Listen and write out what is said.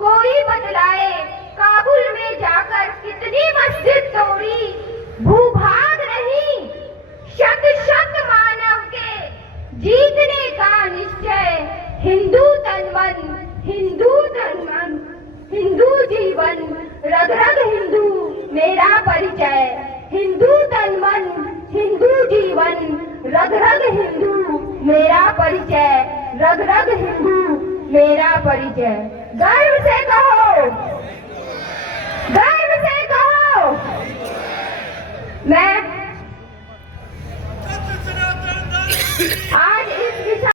कोई बतलाए काबुल में जाकर कितनी मस्जिद तोड़ी। भूभाग नहीं शत शत मानव के जीतने का निश्चय। हिंदू तन मन हिंदू तन मन हिंदू जीवन रग रग हिंदू मेरा परिचय। हिंदू तन मन हिंदू जीवन रग रग हिंदू मेरा परिचय। रग रग हिंदू मेरा परिचय। गर्व से कहो